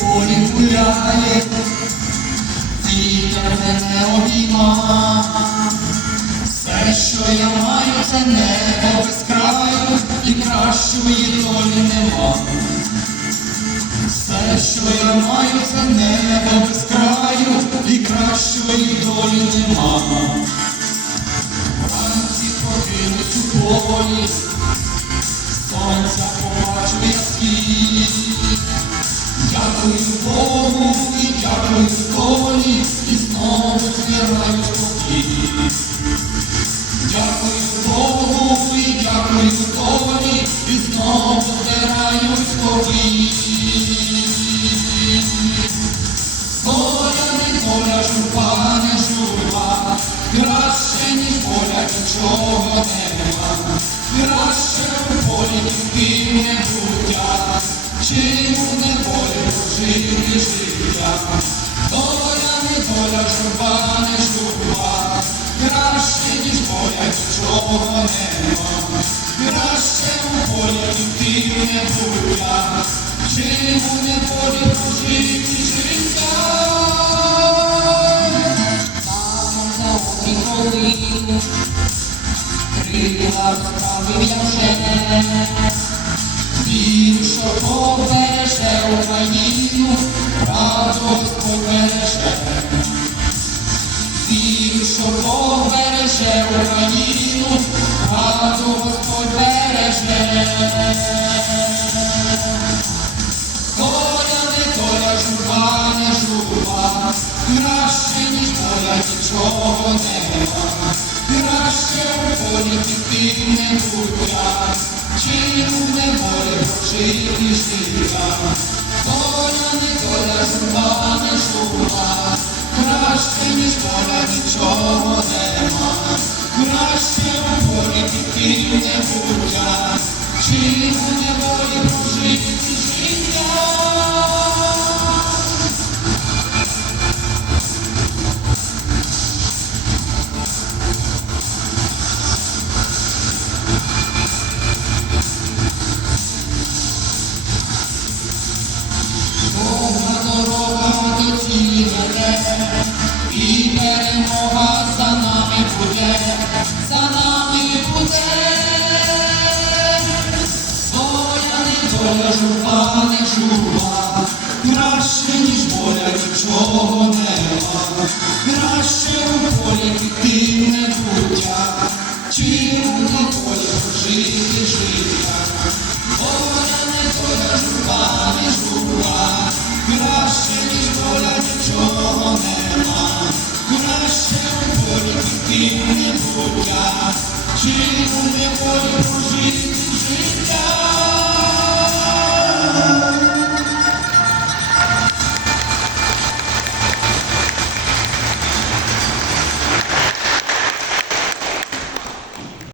полі гуляє, вітер мене обійма. Все, що я маю, це небо без краю, і кращої долі нема. Все, що я маю, це небо без краю, і кращої долі нема. Вранці прокинусь у полі, сонця побачу я світ. Дякую Богу і дякую долі, і знову збираю спокій. Дякую Богу і дякую долі, і знову збираю спокій. Доля не доля, журба не краще, ніж поля нічого нема. Краще у полі не чим у неволі Доля не доля, журба не краще, ніж поля нічого нема. Краще у полі не буття, чим у неволі життя. Крила розправив я вже. Вірю, що побереже Україну, правду Господь береже. Вірю, що побереже Україну, правду Господь береже. Доля не доля, журба не журба, краще, ніж доля нічого нема. Краще у полі піти не буття, краще, ніж поля нічого нема. Краще у полі піти не буття, чим не неволі і перемога за нами буде, за нами буде. Доля не доля, журба не журба, краще, ніж воля нічого нема. Краще у полі піти не буття, чим у неволі прожити життя. Чи не можешь жить, жить?